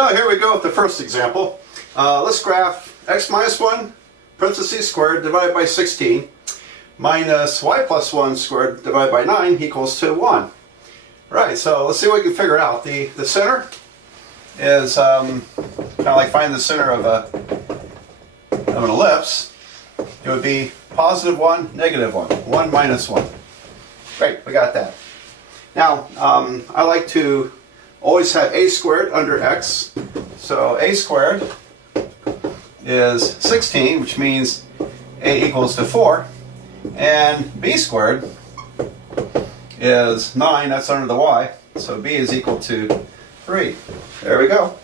Well, here we go with the first example. Let's graph x minus 1 parentheses squared divided by 16 minus y plus 1 squared divided by 9 equals to 1. Right, so let's see what we can figure out. The center is kind of like finding the center of an ellipse. It would be positive 1, negative 1, 1 minus 1. Great, we got that. Now, I like to always have a squared under x. So a squared is 16, which means a equals to 4. And b squared is 9, that's under the y. So b is equal to 3. There we go.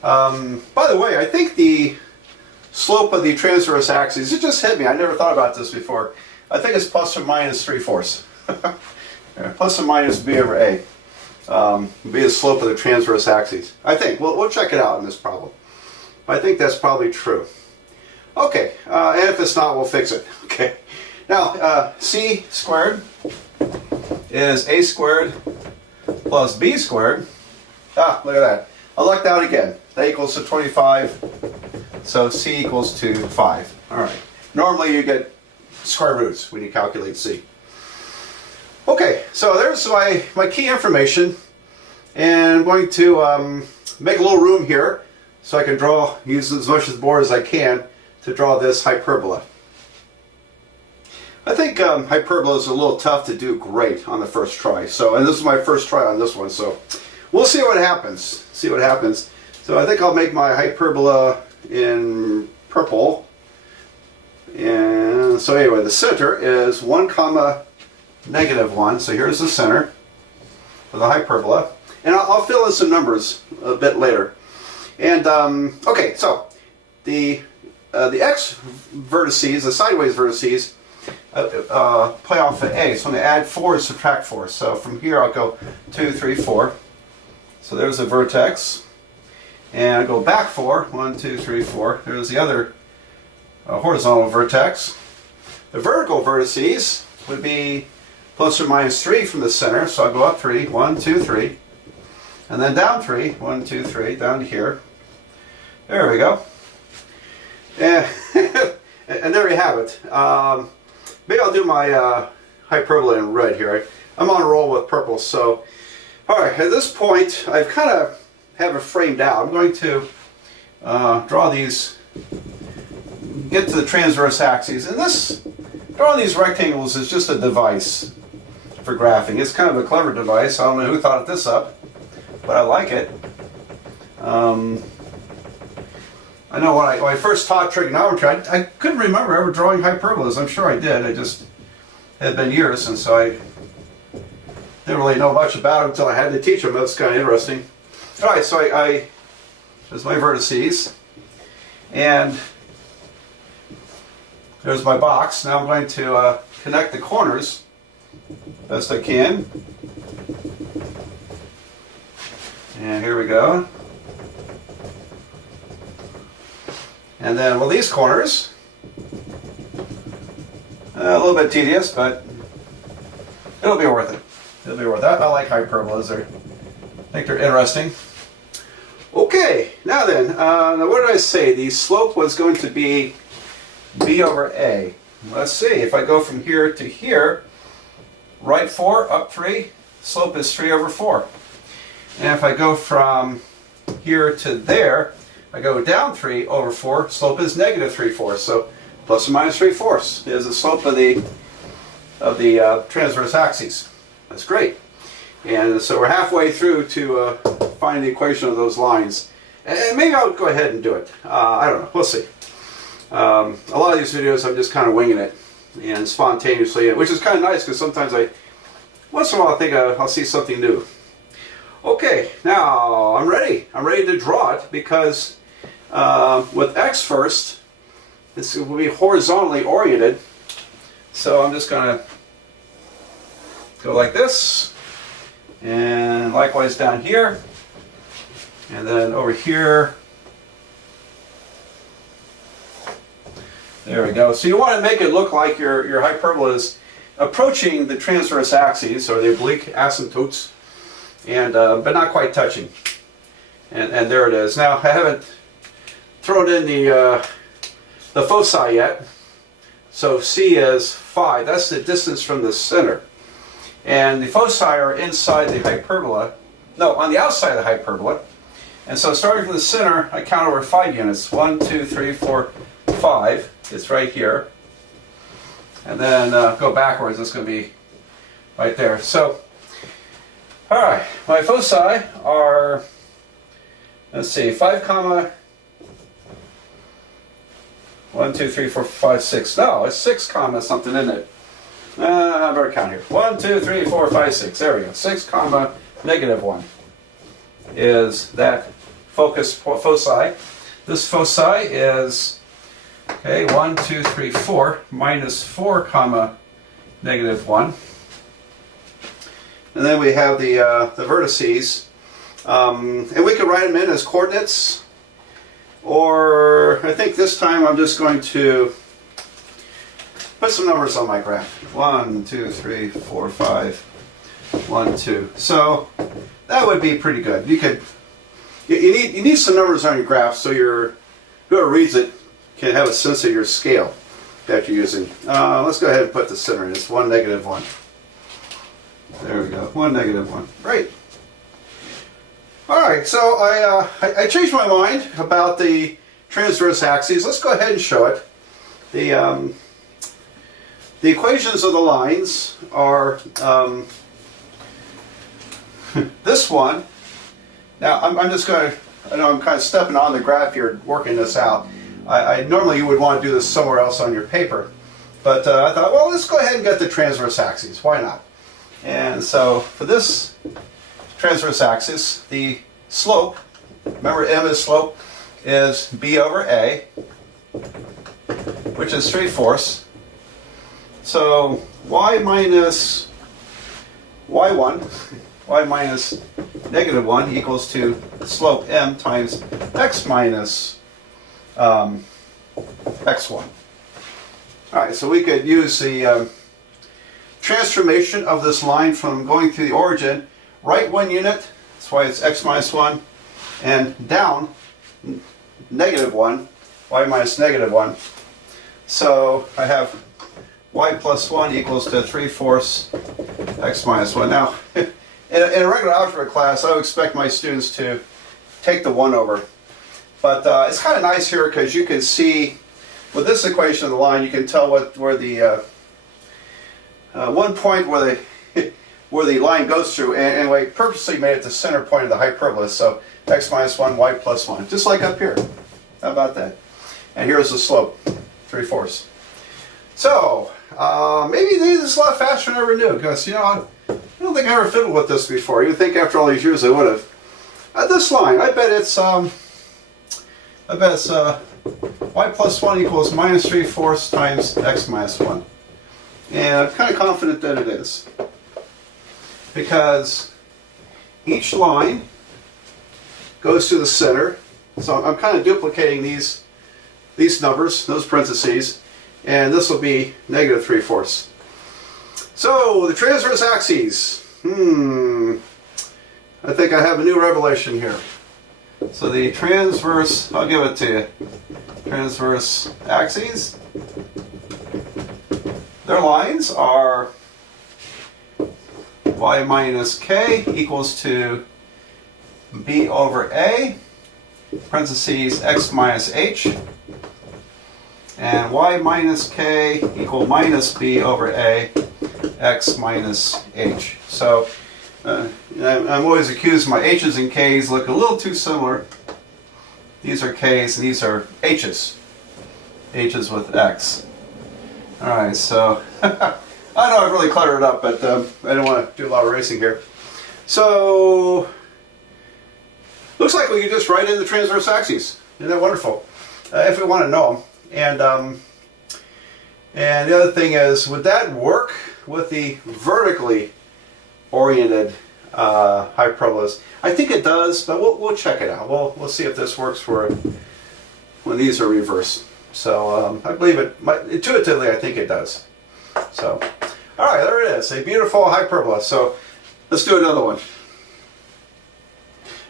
By the way, I think the slope of the transverse axis, it just hit me, I never thought about this before. I think it's plus or minus 3/4. Plus or minus b over a. Be the slope of the transverse axis. I think. We'll check it out in this problem. I think that's probably true. Okay, and if it's not, we'll fix it. Okay. Now, c squared is a squared plus b squared. Ah, look at that. I lucked out again. That equals to 25. So c equals to 5. All right. Normally you get square roots when you calculate c. Okay, so there's my key information, and I'm going to make a little room here so I can use as much of the board as I can to draw this hyperbola. I think hyperbola is a little tough to do great on the first try. And this is my first try on this one, so we'll see what happens. So I think I'll make my hyperbola in purple. And so anyway, the center is 1 comma negative 1, so here's the center for the hyperbola, and I'll fill in some numbers a bit later. And okay, so the x vertices, the sideways vertices, play off of a. So I'm going to add 4 and subtract 4. So from here I'll go 2, 3, 4. So there's a vertex, and I go back 4. 1, 2, 3, 4. There's the other horizontal vertex. The vertical vertices would be plus or minus 3 from the center, so I'll go up 3, 1, 2, 3, and then down 3, 1, 2, 3, down to here. There we go. And there you have it. Maybe I'll do my hyperbola in red here. I'm on a roll with purple, so alright, at this point I've kind of have it framed out. I'm going to draw these, get to the transverse axes, and drawing these rectangles is just a device for graphing. It's kind of a clever device. I don't know who thought this up, but I like it. I know when I first taught trigonometry, I couldn't remember ever drawing hyperbolas. I'm sure I did. It just had been years since I didn't really know much about them until I had to teach them. That was kind of interesting. All right, so there's my vertices, and there's my box. Now I'm going to connect the corners best I can. And here we go. And then, well, these corners, a little bit tedious, but it'll be worth it. It'll be worth it. I like hyperbolas. I think they're interesting. Okay, now then, now what did I say? The slope was going to be b over a. Let's see, if I go from here to here, right 4, up 3, slope is 3 over 4. And if I go from here to there, I go down 3 over 4, slope is negative 3/4. So plus or minus 3/4 is the slope of the transverse axis. That's great. And so we're halfway through to find the equation of those lines. And maybe I'll go ahead and do it. I don't know. We'll see. A lot of these videos I'm just kind of winging it and spontaneously, which is kind of nice because sometimes once in a while I think I'll see something new. Okay, now I'm ready. I'm ready to draw it because with x first, this will be horizontally oriented. So I'm just going to go like this, and likewise down here, and then over here. There we go. So you want to make it look like your hyperbola is approaching the transverse axes or the oblique asymptotes, and but not quite touching. And there it is. Now I haven't thrown in the foci yet. So C is 5. That's the distance from the center. And the foci are inside the hyperbola. No, on the outside of the hyperbola. And so starting from the center, I count over 5 units. 1, 2, 3, 4, 5. It's right here. And then go backwards. It's going to be right there. So, all right. My foci are, let's see, 5 comma 1, 2, 3, 4, 5, 6. No, it's 6 comma something, isn't it? I better count here. 1, 2, 3, 4, 5, 6. There we go. 6 comma -1 is that foci. This foci is, okay, 1, 2, 3, 4 minus 4 comma -1. And then we have the vertices. And we can write them in as coordinates. Or I think this time I'm just going to put some numbers on my graph. 1, 2, 3, 4, 5, 1, 2. So that would be pretty good. You need some numbers on your graph so whoever reads it can have a sense of your scale that you're using. Let's go ahead and put the center in. It's 1, -1. There we go. 1, -1. Great. All right, so I changed my mind about the transverse axes. Let's go ahead and show it. The equations of the lines are this one. Now I'm just going to, I know I'm kind of stepping on the graph here, working this out. Normally you would want to do this somewhere else on your paper, but I thought, well, let's go ahead and get the transverse axes. Why not? And so for this transverse axis, the slope, remember m is slope, is b over a, which is 3/4. So y minus y1, y minus -1 equals to slope m times x minus x1. All right, so we could use the transformation of this line from going through the origin, right 1 unit, that's why it's x minus 1, and down -1, y minus -1. So I have y plus 1 equals to 3/4 x minus 1. Now, in a regular algebra class, I would expect my students to take the 1 over. But it's kind of nice here because you can see, with this equation of the line, you can tell where the one point where the line goes through, and we purposely made it the center point of the hyperbola. So x minus 1, y plus 1, just like up here. How about that? And here's the slope, 3/4. So maybe this is a lot faster than I ever knew, because I don't think I ever fiddled with this before. You would think after all these years I would have. This line, I bet it's y plus 1 equals minus 3/4 times x minus 1. And I'm kind of confident that it is, because each line goes to the center. So I'm kind of duplicating these numbers, those parentheses, and this will be -3/4. So the transverse axes. I think I have a new revelation here. So the transverse, I'll give it to you. Transverse axes. Their lines are y minus k equals to b over a, parentheses x minus h, and y minus k equal minus b over a, x minus h. So I'm always accused my h's and k's look a little too similar. These are k's and these are h's. H's with x. Alright, so I know I've really cluttered it up, but I don't want to do a lot of racing here. So looks like we can just write in the transverse axes. Isn't that wonderful? If we want to know them. And the other thing is, would that work with the vertically oriented hyperbolas? I think it does, but we'll check it out. We'll see if this works for when these are reversed. So I believe it. Intuitively, I think it does. So, all right, there it is, a beautiful hyperbola. So let's do another one.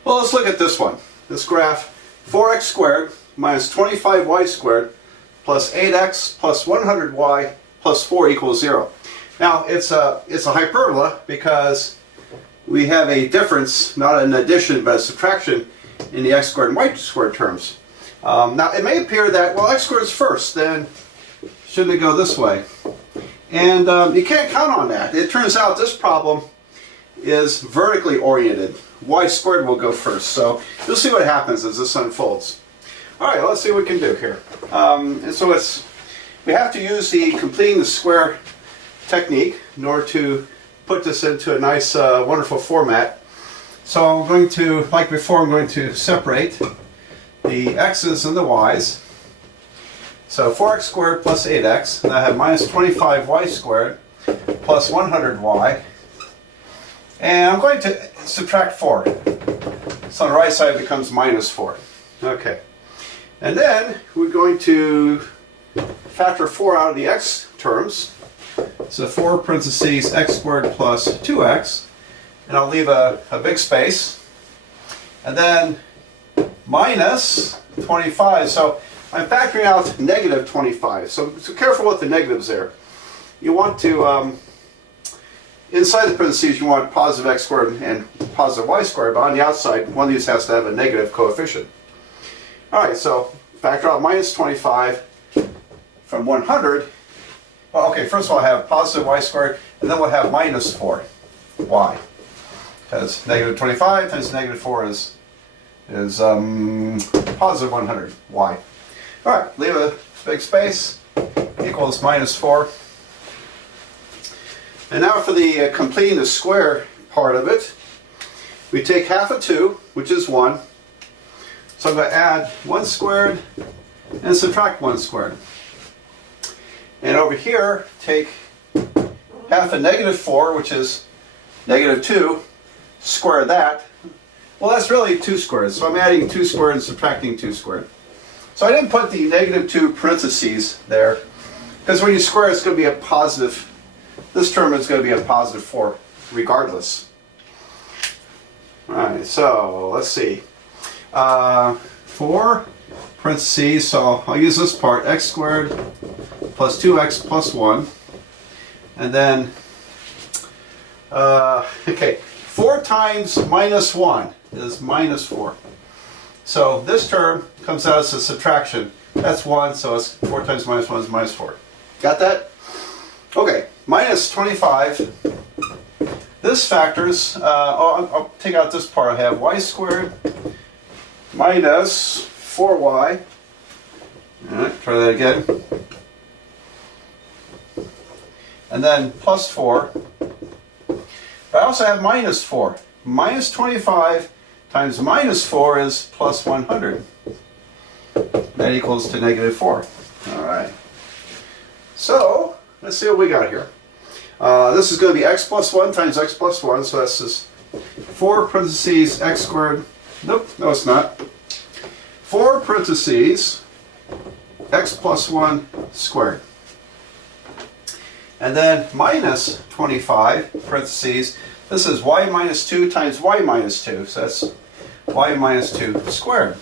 Well, let's look at this one. this graph, 4x squared minus 25y squared plus 8x plus 100y plus 4 equals 0. Now it's a hyperbola because we have a difference, not an addition but a subtraction in the x squared and y squared terms. Now it may appear that, well, x squared is first, then shouldn't it go this way? And you can't count on that. It turns out this problem is vertically oriented. Y squared will go first. So you'll see what happens as this unfolds. All right, let's see what we can do here. And so we have to use the completing the square technique in order to put this into a nice, wonderful format. So I'm going to, like before, I'm going to separate the x's and the y's. So 4x squared plus 8x, and I have minus 25y squared plus 100y. And I'm going to subtract 4. So on the right side it becomes minus 4. Okay. And then we're going to factor 4 out of the x terms. So 4 parentheses x squared plus 2x. And I'll leave a big space. And then minus 25. So I'm factoring out negative 25. So careful with the negatives there. You want to, inside the parentheses, you want positive x squared and positive y squared, but on the outside, one of these has to have a negative coefficient. Alright, so factor out minus 25 from 100. Well, okay, first of all, I have positive y squared, and then we'll have minus 4y. Because negative 25 times negative 4 is positive 100y. Alright, leave a big space, equals minus 4. And now for the completing the square part of it, we take half of 2, which is 1. So I'm going to add 1 squared and subtract 1 squared. And over here, take half of negative 4, which is negative 2, square that. Well, that's really 2 squared, so I'm adding 2 squared and subtracting 2 squared. So I didn't put the negative 2 parentheses there, because when you square it's going to be a positive, this term is going to be a positive 4 regardless. Alright, so let's see. 4 parentheses, so I'll use this part, x squared plus 2x plus 1. And then, okay, 4 times minus 1 is minus 4. So this term comes out as a subtraction. That's 1, so it's 4 times minus 1 is minus 4. Got that? Okay, minus 25. This factors, I'll take out this part. I have y squared minus 4y. Alright, try that again. And then plus 4. But I also have minus 4. Minus 25 times minus 4 is plus 100. That equals to negative 4. Alright. So, let's see what we got here. This is going to be x plus 1 times x plus 1, so that's just 4 parentheses x squared. Nope, no it's not. 4 parentheses x plus 1 squared. And then minus 25 parentheses, this is y minus 2 times y minus 2, so that's y minus 2 squared.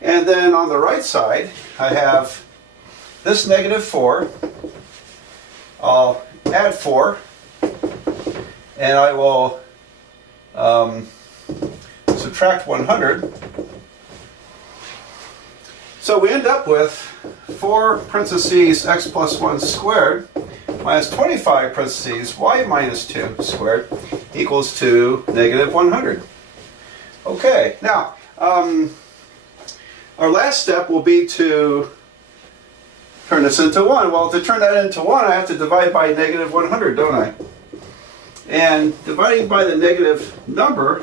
And then on the right side, I have this negative 4. I'll add 4, and I will subtract 100. So we end up with 4 parentheses x plus 1 squared minus 25 parentheses y minus 2 squared equals to negative 100. Okay, now our last step will be to turn this into 1. Well, to turn that into 1, I have to divide by negative 100, don't I? And dividing by the negative number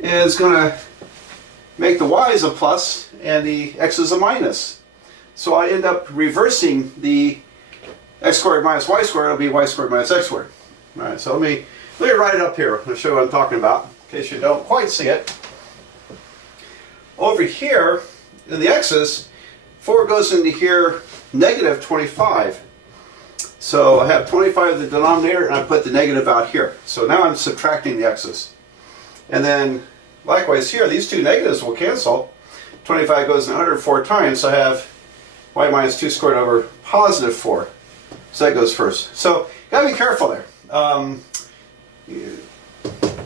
is going to make the y's a plus and the x's a minus. So I end up reversing the x squared minus y squared. It'll be y squared minus x squared. All right, so let me write it up here. I'll show you what I'm talking about in case you don't quite see it. Over here in the x's, 4 goes into here, negative 25. So I have 25 in the denominator and I put the negative out here. So now I'm subtracting the x's. And then likewise here, these two negatives will cancel. 25 goes in 104 times, so I have y minus 2 squared over positive 4. So that goes first. So you got to be careful there.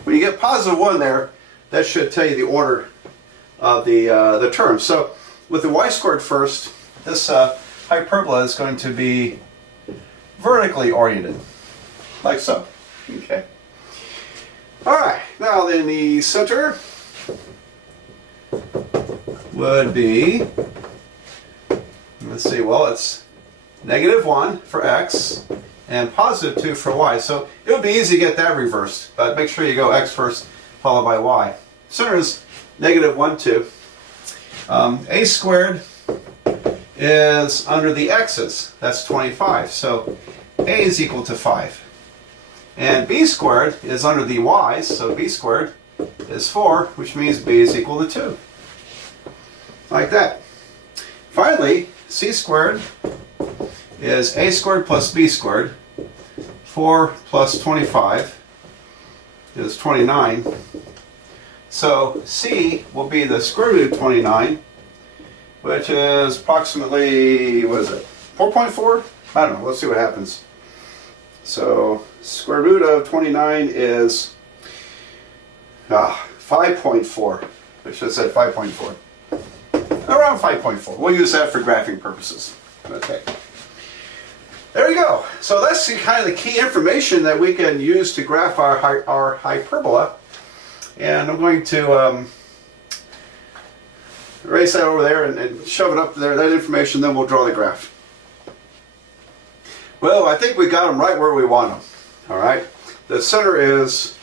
When you get positive 1 there, that should tell you the order of the terms. So with the y squared first, this hyperbola is going to be vertically oriented, like so. Okay. All right. Now then, the center would be, let's see, well, it's -1 for x and positive 2 for y. So it would be easy to get that reversed, but make sure you go x first, followed by y. Center is -1, 2. A squared is under the x's. That's 25. So a is equal to 5. And b squared is under the y's, so b squared is 4, which means b is equal to 2. Like that. Finally, c squared is a squared plus b squared. 4 plus 25 is 29. So c will be the square root of 29, which is approximately, what is it, 4.4? I don't know, let's see what happens. So square root of 29 is 5.4. I should have said 5.4. Around 5.4. We'll use that for graphing purposes. Okay. There you go. So that's kind of the key information that we can use to graph our hyperbola. And I'm going to erase that over there and shove it up there, that information, then we'll draw the graph. Well, I think we got them right where we want them. All right. The center is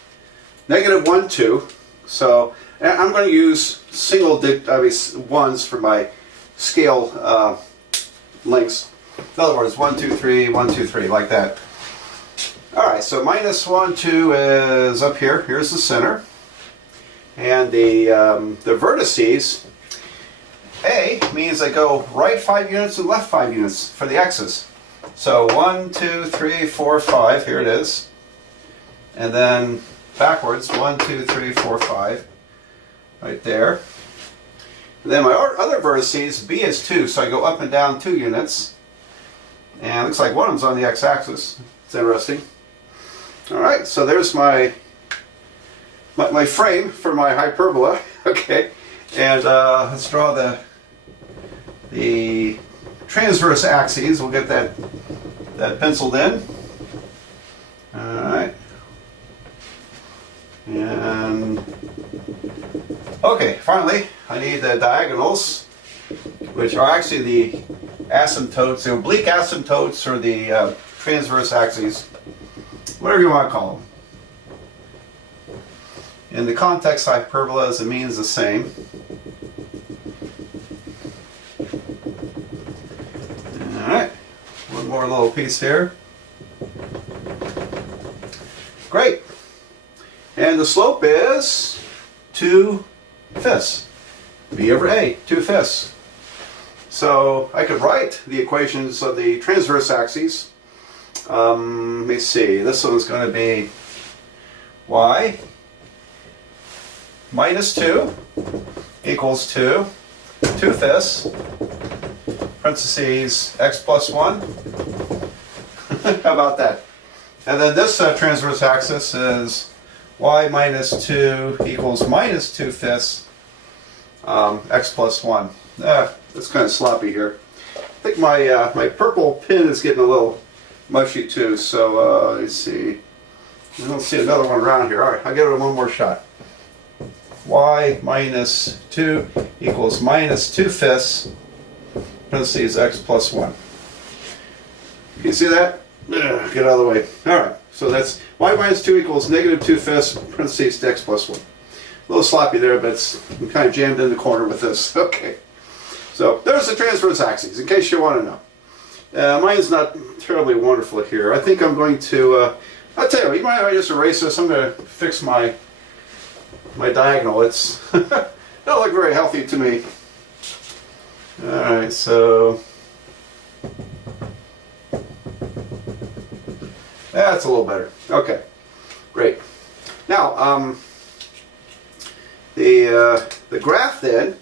-1, 2. So I'm going to use single ones for my scale lengths. In other words, 1, 2, 3, 1, 2, 3, like that. All right. So -1, 2 is up here. Here's the center. And the vertices, A means they go right 5 units and left 5 units for the x's. So 1, 2, 3, 4, 5, here it is. And then backwards, 1, 2, 3, 4, 5, right there. And then my other vertices, B is 2, so I go up and down 2 units. And it looks like one of them's on the x-axis. It's interesting. All right, so there's my frame for my hyperbola. Okay, and let's draw the transverse axes. We'll get that penciled in. All right, and okay. Finally, I need the diagonals, which are actually the asymptotes, the oblique asymptotes, or the transverse axes, whatever you want to call them. In the context of hyperbolas, it means the same. Alright, one more little piece here. Great. And the slope is 2/5. B over A, 2/5. So I could write the equations of the transverse axes. Let me see, this one's going to be y minus 2 equals 2/5, parentheses x plus 1. How about that? And then this transverse axis is y minus 2 equals minus 2/5 x plus 1. That's kind of sloppy here. I think my purple pen is getting a little mushy too, so let's see. I don't see another one around here. All right, I'll give it one more shot. Y minus 2 equals minus 2/5, parentheses x plus 1. Can you see that? Get out of the way. All right, so that's y minus 2 equals negative 2/5, parentheses x plus 1. A little sloppy there, but I'm kind of jammed in the corner with this. Okay, so there's the transverse axes, in case you want to know. Mine's not terribly wonderful here. I think I'm going to, I'll tell you what, you might just erase this. I'm going to fix my diagonal. It's don't look very healthy to me. Alright, so that's a little better. Okay, great. Now, The graph then,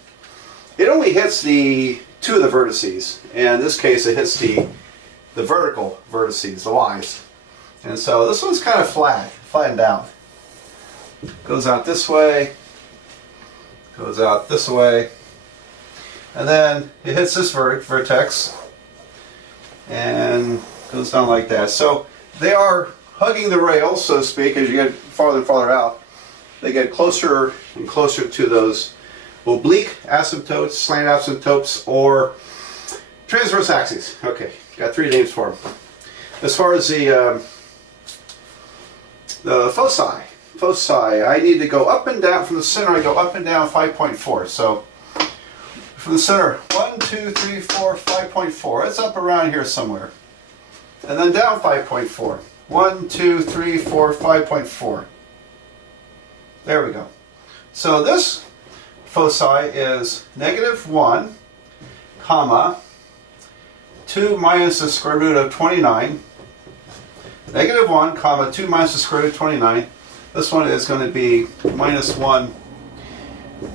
it only hits the two of the vertices. And in this case, it hits the vertical vertices, the y's. And so this one's kind of flattened out. Goes out this way, goes out this way, and then it hits this vertex and goes down like that. So they are hugging the rails, so to speak, as you get farther and farther out. They get closer and closer to those oblique asymptotes, slant asymptotes, or transverse axes. Okay, got three names for them. As far as the foci, I need to go up and down. From the center, I go up and down 5.4. So from the center, 1, 2, 3, 4, 5.4. It's up around here somewhere. And then down 5.4. 1, 2, 3, 4, 5.4. There we go. So this foci is -1, comma, 2 minus the square root of 29. -1, comma, 2 minus the square root of 29. This one is going to be -1,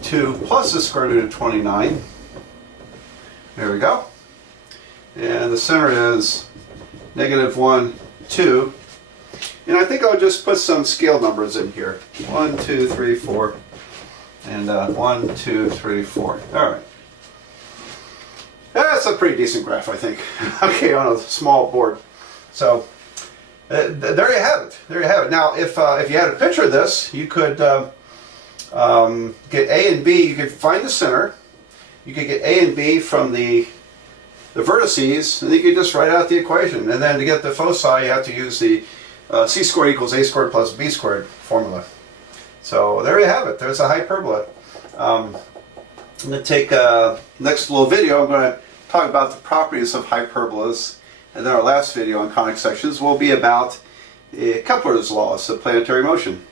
2 plus the square root of 29. There we go. And the center is -1, 2. And I think I'll just put some scale numbers in here. 1, 2, 3, 4. And 1, 2, 3, 4. All right. That's a pretty decent graph, I think. Okay, on a small board. So there you have it. There you have it. Now, if you had a picture of this, you could get A and B. You could find the center. You could get A and B from the vertices, and you could just write out the equation. And then to get the foci, you have to use the c squared equals a squared plus b squared formula. So there you have it. There's a hyperbola. I'm going to take next little video. I'm going to talk about the properties of hyperbolas, and then our last video on conic sections will be about Kepler's laws of planetary motion.